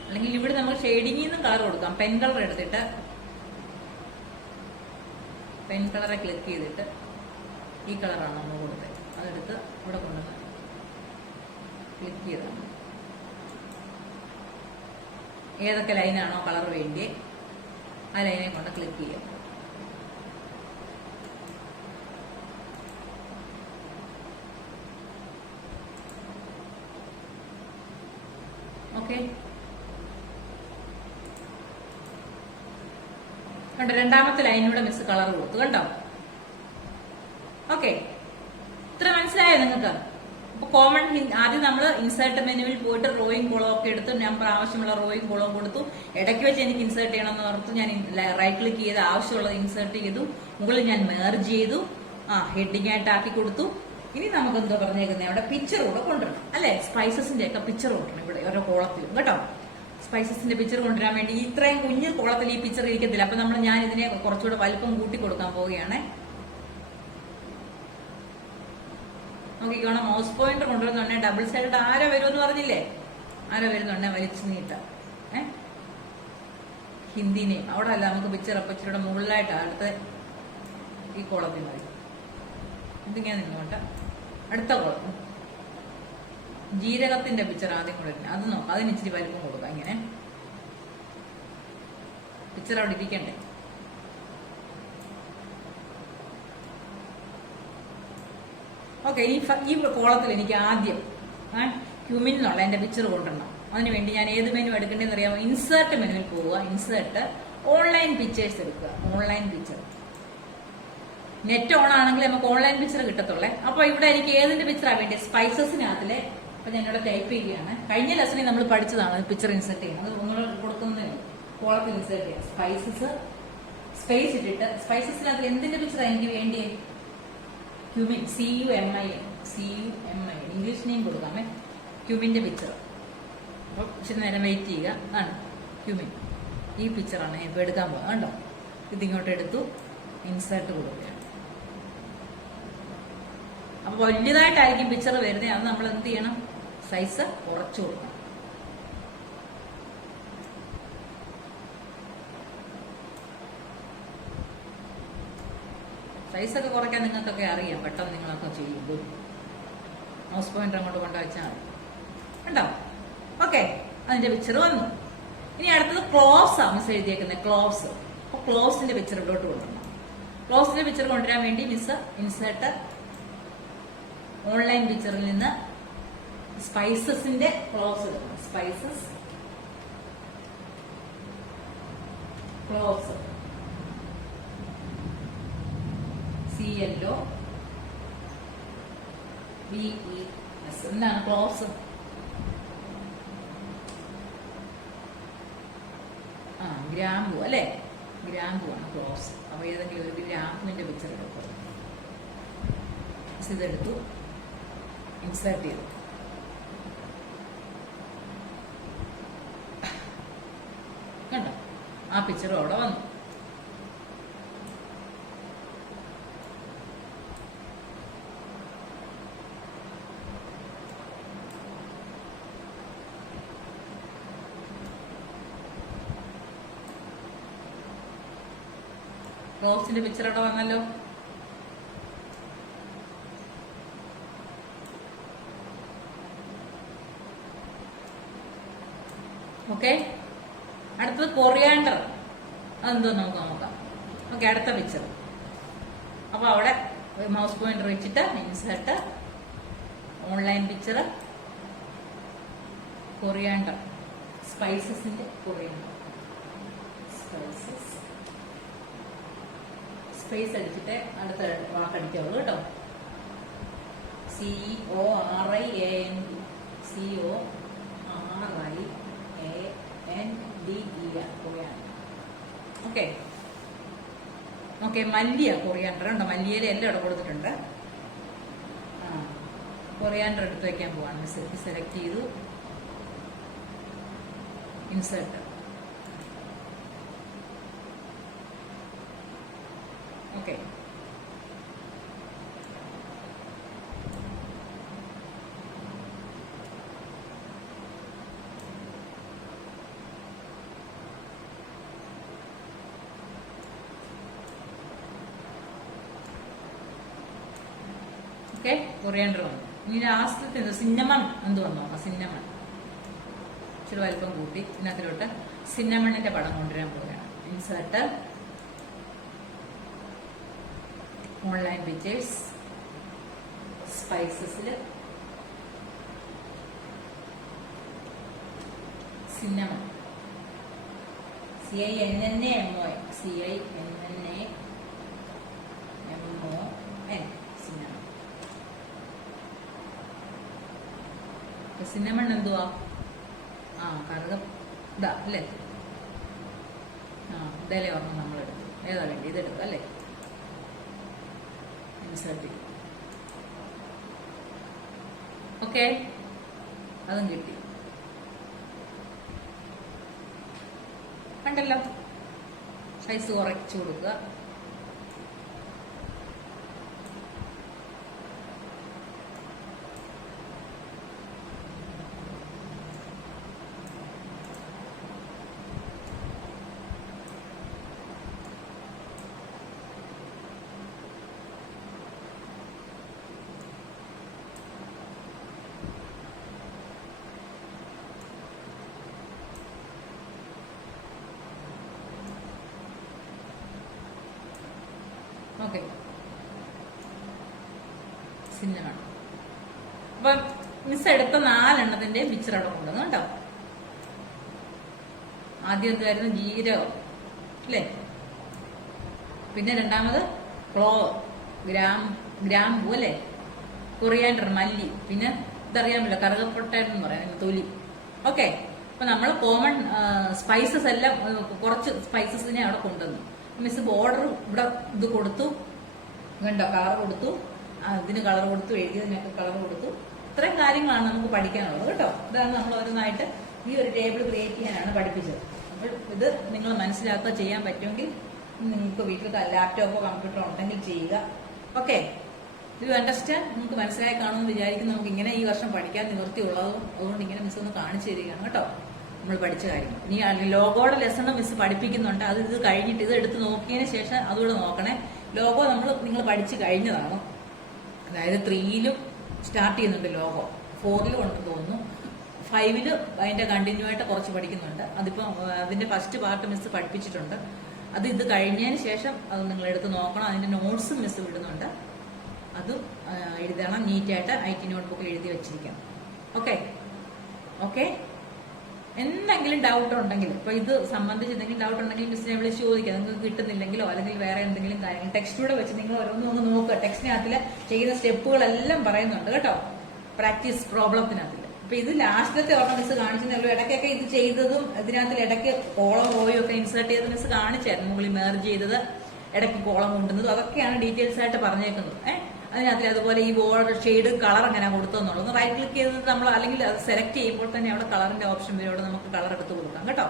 അല്ലെങ്കിൽ ഇവിടെ നമ്മൾ ഷെയ്ഡിങ്ങിൽ നിന്നും കളർ കൊടുക്കാം. പെൻ കളർ എടുത്തിട്ട് പെൻ കളറെ ക്ലിക്ക് ചെയ്തിട്ട് ഈ കളറാണ് നമ്മൾ കൊടുത്തത്, അതെടുത്ത് ഇവിടെ കൊണ്ടുവന്ന് ക്ലിക്ക് ചെയ്താണ്. ഏതൊക്കെ ലൈനാണോ കളർ വേണ്ടി ആ ലൈനെ കൊണ്ട് ക്ലിക്ക് ചെയ്യാം. ഓക്കെ, കണ്ടോ രണ്ടാമത്തെ ലൈനിലൂടെ മിസ് കളർ കൊടുത്തു കണ്ടോ. ഓക്കെ, ഇത്ര മനസ്സിലായോ നിങ്ങൾക്ക്? അപ്പൊ കോമൺ ആദ്യം നമ്മൾ ഇൻസേർട്ട് മെനുവിൽ പോയിട്ട് റോയിങ് കോളം ഒക്കെ എടുത്ത് നമ്പർ ആവശ്യമുള്ള റോയിങ് കോളം കൊടുത്തു. ഇടയ്ക്ക് വെച്ച് എനിക്ക് ഇൻസേർട്ട് ചെയ്യണമെന്ന് ഓർത്തു ഞാൻ റൈറ്റ് ക്ലിക്ക് ചെയ്ത് ആവശ്യമുള്ളത് ഇൻസേർട്ട് ചെയ്തു. മുകളിൽ ഞാൻ മെർജ് ചെയ്തു, ഹെഡിങ് ആയിട്ട് ആക്കി കൊടുത്തു. ഇനി നമുക്ക് എന്താ പറഞ്ഞേക്കുന്നത്, അവിടെ പിക്ചർ കൂടെ കൊണ്ടുവരണം അല്ലെ, സ്പൈസസിന്റെ ഒക്കെ പിക്ചർ കൊണ്ടുവരണം ഇവിടെ ഓരോ കോളത്തിലും കേട്ടോ. സ്പൈസസിന്റെ പിക്ചർ കൊണ്ടുവരാൻ വേണ്ടി ഇത്രയും കുഞ്ഞു കോളത്തിൽ ഈ പിക്ചർ ഇരിക്കത്തില്ല. അപ്പൊ ഞാൻ ഇതിനെ കുറച്ചുകൂടെ വലിപ്പം കൂട്ടി കൊടുക്കാൻ പോവുകയാണ്. നോക്കിക്കോണം, മൗസ് പോയിന്റർ കൊണ്ടുവരുന്നുണ്ടെ ഡബിൾ സൈഡ് ആരോ വരുമെന്ന് പറഞ്ഞില്ലേ, ആരോ വരുന്നുണ്ടെ വലിച്ചു നീട്ടാം. ഹിന്ദിനെയും അവിടെ അല്ല, നമുക്ക് പിക്ചർ അപ്പൊ ഇച്ചിരിയുടെ മുകളിലായിട്ട് അടുത്ത ഈ കോളത്തിൽ മതി. ഇതിങ്ങനെ നിന്നോട്ടെ. അടുത്ത കോളം ജീരകത്തിന്റെ പിക്ചർ ആദ്യം കൂടെ അത് നോക്കാം, അതിന് ഇച്ചിരി വലിപ്പം കൊടുക്കാം. ഇങ്ങനെ പിക്ചർ അവിടെ ഇരിക്കണ്ടേ. ഓക്കെ, ഈ കോളത്തിൽ എനിക്ക് ആദ്യം ക്യൂമിൻ എന്നുള്ള എന്റെ പിക്ചർ കൊണ്ടുവരണം. അതിനുവേണ്ടി ഞാൻ ഏത് മെനു എടുക്കേണ്ടതെന്ന് അറിയാമോ? ഇൻസേർട്ട് മെനുവിൽ പോവുക, ഇൻസേർട്ട് ഓൺലൈൻ പിക്ചേഴ്സ് എടുക്കുക. ഓൺലൈൻ പിക്ചർ നെറ്റ് ഓൺ ആണെങ്കിൽ നമുക്ക് ഓൺലൈൻ പിക്ചർ കിട്ടത്തുള്ളേ. അപ്പൊ ഇവിടെ എനിക്ക് ഏതിന്റെ പിക്ചറാണ് വേണ്ടി? സ്പൈസസിനകത്തിലെ. അപ്പൊ ഞാനിവിടെ ടൈപ്പ് ചെയ്യുകയാണ്. കഴിഞ്ഞ ലെസണിൽ നമ്മൾ പഠിച്ചതാണ് പിക്ചർ ഇൻസേർട്ട് ചെയ്യുന്നത്. അത് നിങ്ങൾ കൊടുക്കുന്നതേ കോളത്തിൽ ഇൻസേർട്ട് ചെയ്യാം. സ്പൈസസ് സ്പേസ് ഇട്ടിട്ട് സ്പൈസസിനകത്ത് എന്തിന്റെ പിക്ചറാണ് എനിക്ക് വേണ്ടിയേ? ക്യൂമിൻ, CUMIN ഇംഗ്ലീഷ് നെയിം കൊടുക്കാമേ. ക്യൂമിന്റെ പിക്ചർ. അപ്പൊ ഇച്ചിരി നേരം വെയിറ്റ് ചെയ്യുക. ആണ് ക്യൂമിൻ, ഈ പിക്ചറാണ് ഞാൻ ഇപ്പൊ എടുക്കാൻ പോകുന്നത് കണ്ടോ. ഇതിങ്ങോട്ട് എടുത്തു, ഇൻസേർട്ട് കൊടുക്കുകയാണ്. അപ്പൊ വലിയതായിട്ടായിരിക്കും പിക്ചർ വരുന്നത്. അത് നമ്മൾ എന്ത് ചെയ്യണം? സൈസ് കുറച്ചു കൊടുക്കണം. സൈസൊക്കെ കുറയ്ക്കാൻ നിങ്ങൾക്കൊക്കെ അറിയാം, പെട്ടെന്ന് നിങ്ങളൊക്കെ ചെയ്യുമ്പോൾ മൗസ് പോയിന്റർ അങ്ങോട്ട് കൊണ്ടുവച്ചാൽ മതി. ഉണ്ടോ? ഓക്കെ, അതിന്റെ പിക്ചർ വന്നു. ഇനി അടുത്തത് ക്ലോസ് ആണ് മിസ് എഴുതിയേക്കുന്നത്. ക്ലോസ്. അപ്പൊ ക്ലോസിന്റെ പിക്ചർ ഇവിടോട്ട് കൊണ്ടുവരണം. ക്ലോസിന്റെ പിക്ചർ കൊണ്ടുവരാൻ വേണ്ടി മിസ് ഇൻസേർട്ട് ഓൺലൈൻ പിക്ചറിൽ നിന്ന് സ്പൈസസിന്റെ ക്ലോസ് എടുക്കണം. Spices close CLOVES. എന്താണ് ക്ലോസ്? ഗ്രാമ്പു അല്ലെ, ഗ്രാമ്പു ആണ് ക്ലോസ്. അപ്പൊ ഏതെങ്കിലും ഒരു ഗ്രാമ്പുവിന്റെ പിക്ചർ എടുക്കും. ഇതെടുത്തു, ഇൻസേർട്ട് ചെയ്തു. കണ്ടോ, ആ പിക്ചറും അവിടെ വന്നു. ക്ലോസിന്റെ പിക്ചർ അവിടെ വന്നല്ലോ. ഓക്കെ, അടുത്തത് കൊറിയാണ്ടർ. അതെന്തോ നമുക്ക് നോക്കാം. ഓക്കെ, അടുത്ത പിക്ചർ. അപ്പൊ അവിടെ മൗസ് പോയിന്റർ വെച്ചിട്ട് ഇൻസേർട്ട് ഓൺലൈൻ പിക്ചർ കൊറിയാണ്ടർ. സ്പൈസസിന്റെ കൊറിയാണ്ടർ. സ്പൈസസ് സ്പേസ് അടിച്ചിട്ട് അടുത്ത വാക്കടിക്കാവുള്ളൂ കേട്ടോ. CORIAND coriander. ഓക്കെ ഓക്കെ, മല്ലിയ കൊറിയാണ്ടർ ഉണ്ടോ? മല്ലിയില എല്ലാം ഇവിടെ കൊടുത്തിട്ടുണ്ട്. കൊറിയാണ്ടർ എടുത്ത് വയ്ക്കാൻ പോവാണ്. സെലക്ട് ചെയ്തു, ഇൻസേർട്ട്. ഓക്കെ, ഓക്കെ, കൊറിയാണ്ടർ വന്നു. ഇനി ലാസ്റ്റത്തെ സിന്നമൺ എന്ത് വന്നു നോക്കാം. സിന്നമൺ ഇച്ചിരി വലിപ്പം കൂട്ടി ഇതിനകത്തിലോട്ട് സിന്നമണിന്റെ പടം കൊണ്ടുവരാൻ പോവുകയാണ്. ഇൻസേർട്ട് ഓൺലൈൻ പിക്ചേഴ്സ് സ്പൈസസിൽ cinnamon. CINNAMON. CINNAMON. Cinnamon. Cinnamon എന്തുവാ? കറുക ഇതാ അല്ലേ? ഇതല്ലേ ഓർമ്മ നമ്മളെടുത്തു. ഏതാ വേണ്ടി? ഇതെടുക്കുക അല്ലേ? ഇൻസേർട്ട്. ഓക്കെ, അതും കിട്ടി. കണ്ടല്ലോ, സൈസ് കുറച്ച് കൊടുക്കുക. Okay, cinnamon. അപ്പൊ മിസ് എടുത്ത 4 എണ്ണത്തിന്റെ പിക്ചർ അവിടെ കൊണ്ടുവന്നു കേട്ടോ. ആദ്യം എന്തായിരുന്നു? ജീരകം അല്ലേ? പിന്നെ രണ്ടാമത് ക്ലോവ്, ഗ്രാമ്പൂ അല്ലേ? കൊറിയാൻഡർ, മല്ലി. പിന്നെ ഇതറിയാമല്ലോ, കറുകപ്പൊട്ടൻ പറയാം, തൊലി. ഓക്കെ, അപ്പൊ നമ്മൾ കോമൺ സ്പൈസസ് എല്ലാം കുറച്ച് സ്പൈസസിനെ അവിടെ കൊണ്ടുവന്നു. മിസ് ബോർഡർ ഇവിടെ ഇത് കൊടുത്തു, കണ്ടോ? കളർ കൊടുത്തു, ഇതിന് കളർ കൊടുത്തു, എഴുതിയതിനൊക്കെ കളർ കൊടുത്തു. ഇത്രയും കാര്യങ്ങളാണ് നമുക്ക് പഠിക്കാനുള്ളത് കേട്ടോ. ഇതാണ് നമ്മൾ ഓരോന്നായിട്ട് ഈ ഒരു ടേബിൾ ക്രിയേറ്റ് ചെയ്യാനാണ് പഠിപ്പിച്ചത്. അപ്പോൾ ഇത് നിങ്ങൾ മനസ്സിലാക്കുക. ചെയ്യാൻ പറ്റുമെങ്കിൽ നിങ്ങൾക്ക് വീട്ടിൽ ലാപ്ടോപ്പോ കമ്പ്യൂട്ടറോ ഉണ്ടെങ്കിൽ ചെയ്യുക. ഓക്കെ, ഇത് അണ്ടർസ്റ്റാൻഡ്? നിങ്ങൾക്ക് മനസ്സിലായി കാണുമെന്ന് വിചാരിക്കുന്നു. നമുക്ക് ഇങ്ങനെ ഈ വർഷം പഠിക്കാൻ നിവൃത്തിയുള്ളതും അതുകൊണ്ട് ഇങ്ങനെ മിസ് ഒന്ന് കാണിച്ചു തരികയാണ് കേട്ടോ, നമ്മൾ പഠിച്ച കാര്യങ്ങൾ. ഇനി ലോഗോയുടെ ലെസൺ മിസ് പഠിപ്പിക്കുന്നുണ്ട്. അത് ഇത് കഴിഞ്ഞിട്ട് ഇത് എടുത്ത് നോക്കിയതിന് ശേഷം അതുകൂടെ നോക്കണേ. ലോഗോ നിങ്ങൾ പഠിച്ചു കഴിഞ്ഞതാണ്. അതായത് 3ലും സ്റ്റാർട്ട് ചെയ്യുന്നുണ്ട് ലോഗോ, 4ലും ഉണ്ടെന്ന് തോന്നുന്നു, 5ല് അതിന്റെ കണ്ടിന്യൂ ആയിട്ട് കുറച്ച് പഠിക്കുന്നുണ്ട്. അതിന്റെ ഫസ്റ്റ് പാർട്ട് മിസ് പഠിപ്പിച്ചിട്ടുണ്ട്. അത് ഇത് കഴിഞ്ഞതിന് ശേഷം അത് നിങ്ങൾ എടുത്ത് നോക്കണം. അതിന്റെ നോട്ട്സും മിസ് വിടുന്നുണ്ട്. അതും എഴുതണം നീറ്റായിട്ട്. IT നോട്ട്ബുക്കിൽ എഴുതി വെച്ചിരിക്കണം. ഓക്കെ. എന്തെങ്കിലും ഡൗട്ട് ഉണ്ടെങ്കിൽ, ഇപ്പൊ ഇത് സംബന്ധിച്ച് എന്തെങ്കിലും ഡൗട്ട് ഉണ്ടെങ്കിൽ മിസ്സിനെ വിളിച്ച് ചോദിക്കുക. നിങ്ങൾക്ക് കിട്ടുന്നില്ലെങ്കിലോ അല്ലെങ്കിൽ വേറെ എന്തെങ്കിലും കാര്യങ്ങൾ ടെക്സ്റ്റിലൂടെ വെച്ച് നിങ്ങൾ ഓരോന്നും ഒന്ന് നോക്കുക. ടെക്സ്റ്റിനകത്തിൽ ചെയ്യുന്ന സ്റ്റെപ്പുകളെല്ലാം പറയുന്നുണ്ട് കേട്ടോ, പ്രാക്ടീസ് പ്രോബ്ലത്തിനകത്തിൽ. അപ്പൊ ഇത് ലാസ്റ്റിലത്തെ ഓർമ്മ മിസ് കാണിച്ചതേ ഉള്ളൂ. ഇടയ്ക്കൊക്കെ ഇത് ചെയ്തതും ഇതിനകത്തിൽ ഇടയ്ക്ക് കോളം റോയും ഒക്കെ ഇൻസേർട്ട് ചെയ്ത് മിസ് കാണിച്ചായിരുന്നു. മുകളിൽ മേർജ് ചെയ്തത്, ഇടയ്ക്ക് കോളം കൊണ്ടുവന്നതും അതൊക്കെയാണ് ഡീറ്റെയിൽസ് ആയിട്ട് പറഞ്ഞേക്കുന്നത്. അതിനകത്തിൽ അതുപോലെ ഈ ബോർഡർ ഷെയ്ഡ് കളർ എങ്ങനെ കൊടുത്തെന്നുള്ളത് റൈറ്റ് ക്ലിക്ക് ചെയ്ത് നമ്മൾ അല്ലെങ്കിൽ അത് സെലക്ട് ചെയ്യുമ്പോൾ തന്നെ അവിടെ കളറിന്റെ ഓപ്ഷൻ വരും. അവിടെ നമുക്ക് കളർ എടുത്ത് കൊടുക്കാം കേട്ടോ.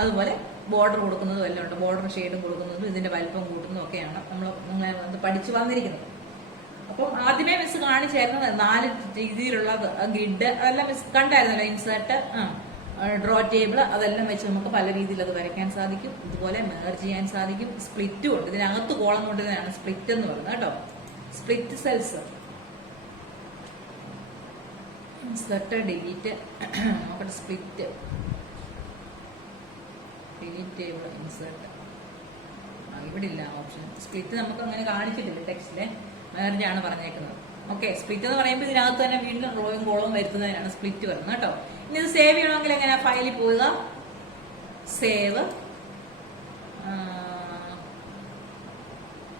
അതുപോലെ ബോർഡർ കൊടുക്കുന്നതും എല്ലാം ഉണ്ട്. ബോർഡർ ഷെയ്ഡും കൊടുക്കുന്നതും ഇതിന്റെ വലിപ്പം കൂട്ടുന്നതും ഒക്കെയാണ് നമ്മൾ പഠിച്ചു വന്നിരിക്കുന്നത്. അപ്പം ആദ്യമേ മിസ് കാണിച്ചായിരുന്നു 4 രീതിയിലുള്ളത്, ഗ്രിഡ് അതെല്ലാം മിസ് കണ്ടായിരുന്നല്ലോ. ഇൻസേർട്ട്, ഡ്രോ ടേബിൾ, അതെല്ലാം വെച്ച് നമുക്ക് പല രീതിയിൽ അത് വരയ്ക്കാൻ സാധിക്കും. ഇതുപോലെ മേർജ് ചെയ്യാൻ സാധിക്കും. സ്പ്ലിറ്റും ഉണ്ട്. ഇതിനകത്ത് കോളം കൊണ്ടതിനാണ് സ്പ്ലിറ്റ് എന്ന് പറയുന്നത് കേട്ടോ. സ്പ്ലിറ്റ് സെൽസ്, ഇൻസേർട്ട്, ഡിലീറ്റ്, നോക്കട്ടെ. സ്പ്ലിറ്റ്, ഡിലീറ്റ് ടേബിൾ, ഇൻസേർട്ട്, ഇവിടെ ഇല്ല ഓപ്ഷൻ. സ്പ്ലിറ്റ് നമുക്ക് അങ്ങനെ കാണിച്ചിട്ടില്ല ടെക്സ്റ്റിലെ, മേർജാണ് പറഞ്ഞേക്കുന്നത്. ഓക്കെ, സ്പ്ലിറ്റ് എന്ന് പറയുമ്പോൾ ഇതിനകത്ത് തന്നെ വീണ്ടും റോയും കോളവും വരുത്തുന്നതിനാണ് സ്പ്ലിറ്റ് വരുന്നത് കേട്ടോ. ഇനി ഇത് സേവ് ചെയ്യണമെങ്കിൽ എങ്ങനെ? ഫയലിൽ പോവുക, സേവ്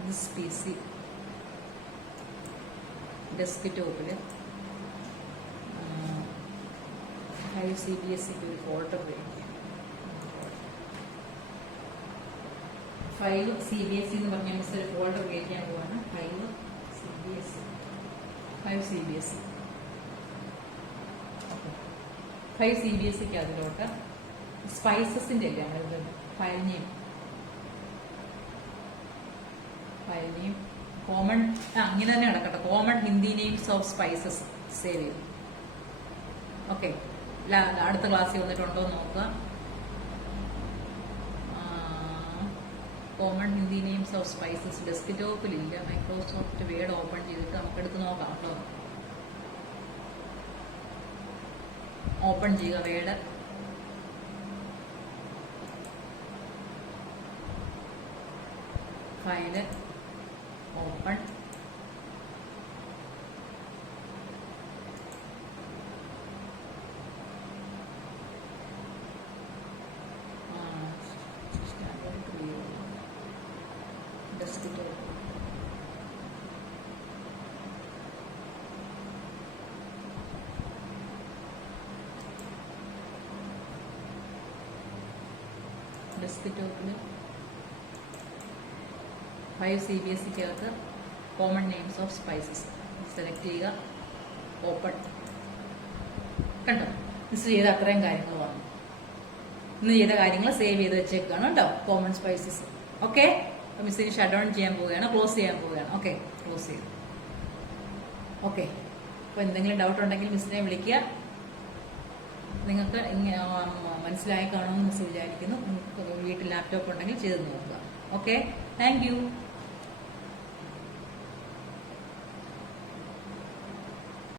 ദിസ് PC, ഡെസ്ക്ടോപ്പില് 5 CBSEക്ക് ഒരു ഫോൾഡർ വേണ്ടി. 5 CBSE എന്ന് പറഞ്ഞ മിസ് ഒരു ഫോൾഡർ ക്രിയേറ്റ് ചെയ്യാൻ പോവാണ്. 5 CBSE 5 CBSEക്ക് അതിലോട്ട് സ്പൈസസിന്റെ അല്ലേ നമ്മളിത് ഫയൽ നെയിം കോമൺ ഇങ്ങനെ തന്നെ കിടക്കട്ടെ. Common Hindi names of spices save ചെയ്യും. ഓക്കെ, അടുത്ത ക്ലാസ്സിൽ വന്നിട്ടുണ്ടോ നോക്കുക. Common Hindi names of spices ഡെസ്ക്ടോപ്പിലില്ല. മൈക്രോസോഫ്റ്റ് വേർഡ് ഓപ്പൺ ചെയ്തിട്ട് നമുക്ക് എടുത്ത് നോക്കാം കേട്ടോ. ഓപ്പൺ ചെയ്യുക വേർഡ്. File open. ഡെസ്ക്ടോപ്പിൽ 5 CBSEക്കകത്ത് common names of spices select ചെയ്യുക. ഓപ്പൺ. കണ്ടോ, മിസ് ചെയ്ത അത്രയും കാര്യങ്ങൾ വന്നു. ഇന്ന് ചെയ്ത കാര്യങ്ങൾ സേവ് ചെയ്ത് വെച്ചേക്കാണ് കേട്ടോ, കോമൺ സ്പൈസസ്. ഓക്കെ, മിസ്സിന് ഷട്ട് ഡൗൺ ചെയ്യാൻ പോവുകയാണ്, ക്ലോസ് ചെയ്യാൻ പോവുകയാണ്. ഓക്കെ, ക്ലോസ് ചെയ്തു. ഓക്കെ, അപ്പോൾ എന്തെങ്കിലും ഡൗട്ട് ഉണ്ടെങ്കിൽ മിസ്സിനെ വിളിക്കുക. നിങ്ങൾക്ക് മനസ്സിലായി കാണുമെന്ന് മിസ് വിചാരിക്കുന്നു. വീട്ടിൽ ലാപ്ടോപ്പ് ഉണ്ടെങ്കിൽ ചെയ്ത് നോക്കുക. Okay, thank you.